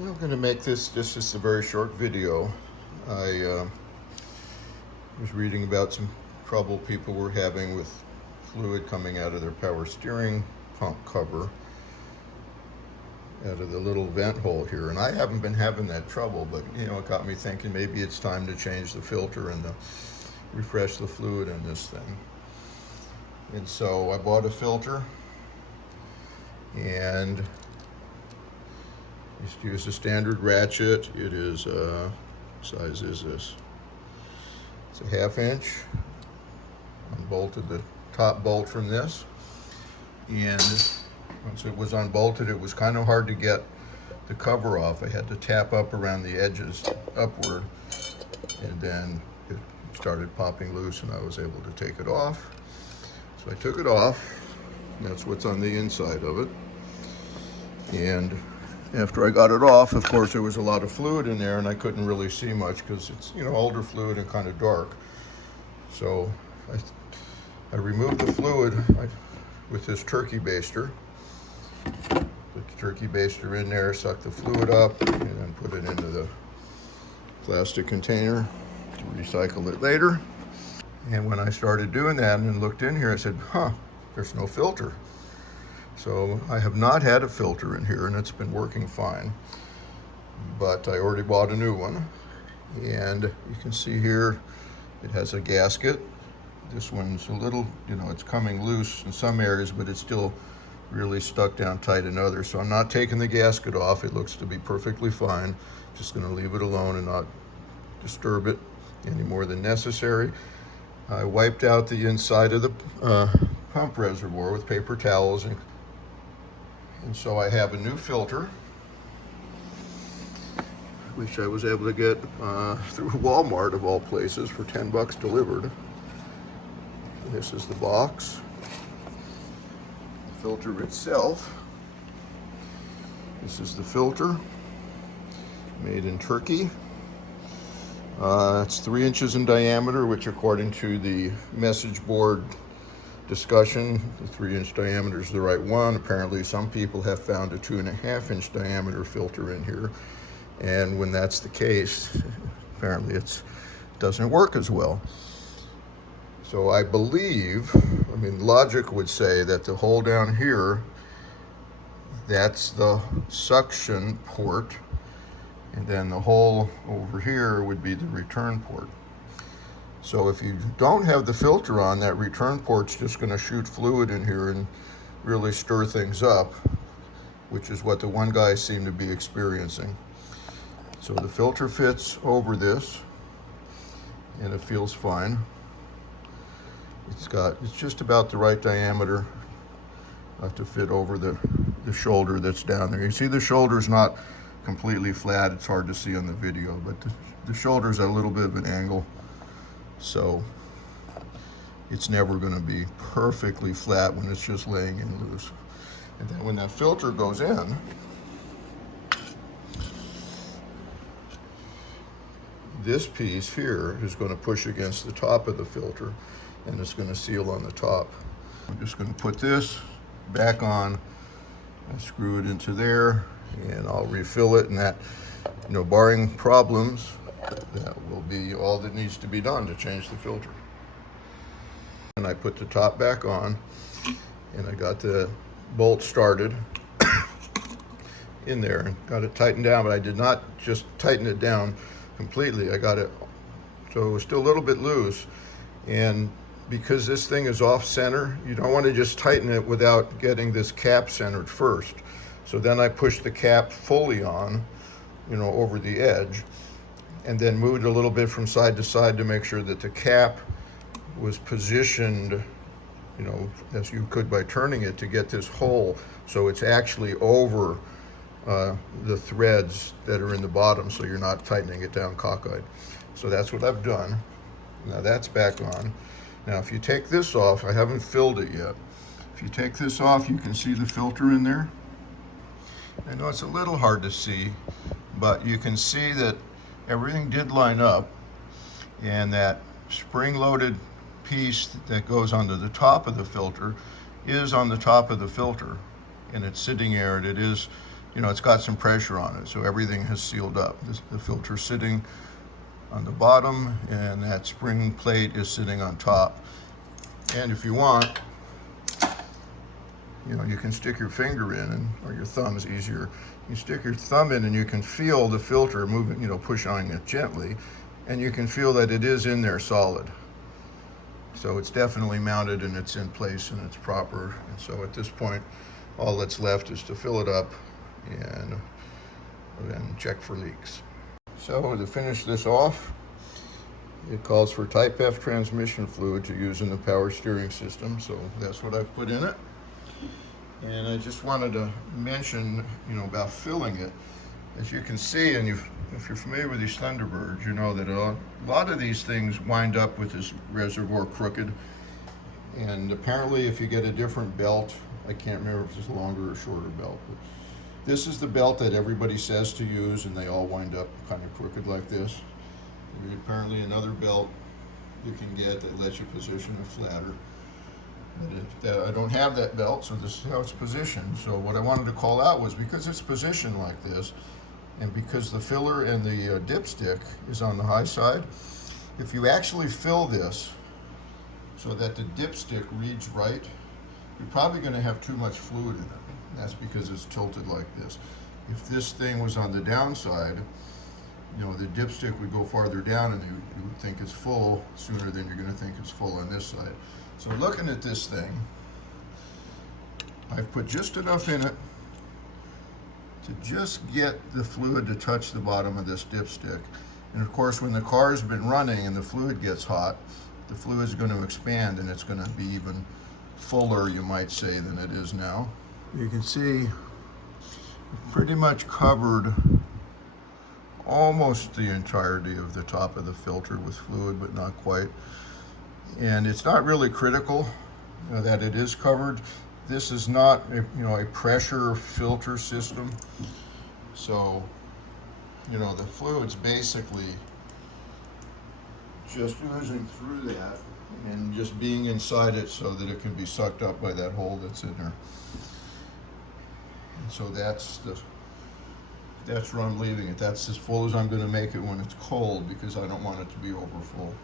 I'm going to make this just a very short video. I was reading about some trouble people were having with fluid coming out of their power steering pump cover out of the little vent hole here, and I haven't been having that trouble, but it got me thinking maybe it's time to change the filter and refresh the fluid in this thing. And so I bought a filter and just use a standard ratchet. It is size is this? It's a 1/2 inch. Unbolted the top bolt from this, and once it was unbolted, it was kind of hard to get the cover off. I had to tap up around the edges upward, and then it started popping loose, and I was able to take it off. So I took it off, and that's what's on the inside of it. And after I got it off, of course, there was a lot of fluid in there, and I couldn't really see much because it's older fluid and kind of dark. So I removed the fluid with this turkey baster. Put the turkey baster in there, suck the fluid up, and then put it into the plastic container to recycle it later. And when I started doing that and looked in here, I said, there's no filter. So I have not had a filter in here, and it's been working fine. But I already bought a new one. And you can see here, it has a gasket. This one's a little, it's coming loose in some areas, but it's still really stuck down tight in others. So I'm not taking the gasket off. It looks to be perfectly fine. Just gonna leave it alone and not disturb it any more than necessary. I wiped out the inside of the pump reservoir with paper towels, and so I have a new filter, which I was able to get through Walmart of all places for 10 bucks delivered. This is the box. The filter itself. This is the filter, made in Turkey. It's 3 inches in diameter, which according to the message board discussion, the 3-inch diameter is the right one. Apparently some people have found a 2.5-inch diameter filter in here, and when that's the case, apparently it doesn't work as well. So I believe, logic would say that the hole down here, that's the suction port, and then the hole over here would be the return port. So if you don't have the filter on, that return port's just going to shoot fluid in here and really stir things up, which is what the one guy seemed to be experiencing. So the filter fits over this, and it feels fine. It's just about the right diameter to fit over the shoulder that's down there. You see the shoulder's not completely flat. It's hard to see on the video, but the shoulder's at a little bit of an angle. So it's never going to be perfectly flat when it's just laying in loose. And then when that filter goes in, this piece here is going to push against the top of the filter, and it's going to seal on the top. I'm just going to put this back on and screw it into there, and I'll refill it, and that, barring problems, that will be all that needs to be done to change the filter. And I put the top back on, and I got the bolt started in there and got it tightened down, but I did not just tighten it down completely. I got it so it was still a little bit loose, and because this thing is off center, you don't want to just tighten it without getting this cap centered first. So then I pushed the cap fully on, over the edge, and then moved a little bit from side to side to make sure that the cap was positioned, as you could by turning it, to get this hole so it's actually over the threads that are in the bottom, so you're not tightening it down cockeyed. So that's what I've done. Now that's back on. Now if you take this off, I haven't filled it yet. If you take this off, you can see the filter in there. I know it's a little hard to see, but you can see that everything did line up, and that spring-loaded piece that goes onto the top of the filter is on the top of the filter, and it's sitting there, and it is you know, it's got some pressure on it, so everything has sealed up. The filter's sitting on the bottom, and that spring plate is sitting on top. And if you want, you know, you can stick your finger in, or your thumb is easier. You stick your thumb in and you can feel the filter moving, you know, push on it gently, and you can feel that it is in there solid. So it's definitely mounted and it's in place and it's proper. And so at this point, all that's left is to fill it up and then check for leaks. So to finish this off, it calls for Type F transmission fluid to use in the power steering system. So that's what I've put in it. And I just wanted to mention, you know, about filling it. As you can see, and if you're familiar with these Thunderbirds, you know that a lot of these things wind up with this reservoir crooked. And apparently if you get a different belt, I can't remember if it's a longer or shorter belt, but this is the belt that everybody says to use, and they all wind up kind of crooked like this. There's apparently another belt you can get that lets you position it flatter. I don't have that belt, so this is how it's positioned. So what I wanted to call out was, because it's positioned like this, and because the filler and the dipstick is on the high side, if you actually fill this so that the dipstick reads right, you're probably going to have too much fluid in it. That's because it's tilted like this. If this thing was on the downside, you know, the dipstick would go farther down, and you would think it's full sooner than you're going to think it's full on this side. So looking at this thing, I've put just enough in it to just get the fluid to touch the bottom of this dipstick. And of course, when the car's been running and the fluid gets hot, the fluid is going to expand and it's going to be even fuller, you might say, than it is now. You can see pretty much covered almost the entirety of the top of the filter with fluid, but not quite. And it's not really critical that it is covered. This is not a pressure filter system. So, you know, the fluid's basically just oozing through that and just being inside it so that it can be sucked up by that hole that's in there. And so that's where I'm leaving it. That's as full as I'm going to make it when it's cold, because I don't want it to be over full.